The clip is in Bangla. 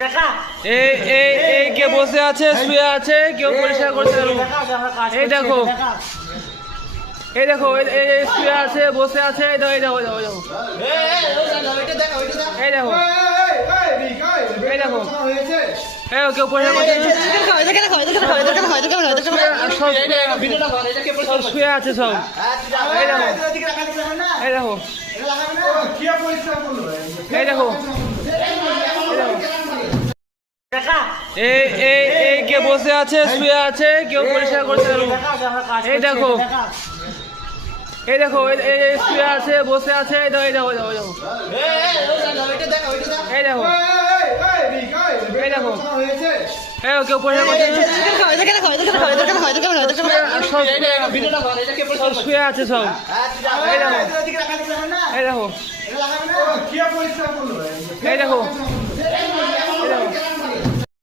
এই কে বসে আছে, শুয়ে আছে, কেউ পরিষ্কার করছে না। এই দেখো, এই দেখো, এই শুয়ে আছে, বসে আছে, এই দেখো, এই দেখো, এই দেখো, এই দেখো, এই দেখো, কেউ পরিষ্কার করছে না। সব শুয়ে আছে সব। এই দেখো, এই দেখো, এই দেখো, এই কে বসে আছে, শুয়ে আছে, কেউ পরিষ্কার করছে না। এই দেখো, এই দেখো, এই শুয়ে আছে, বসে আছে, এই দেখো, এই দেখো, এই দেখো, এই দেখো, এই দেখো, কেউ পরিষ্কার করছে না। সব শুয়ে আছে সব। এই দেখো, এই দেখো, এই দেখো,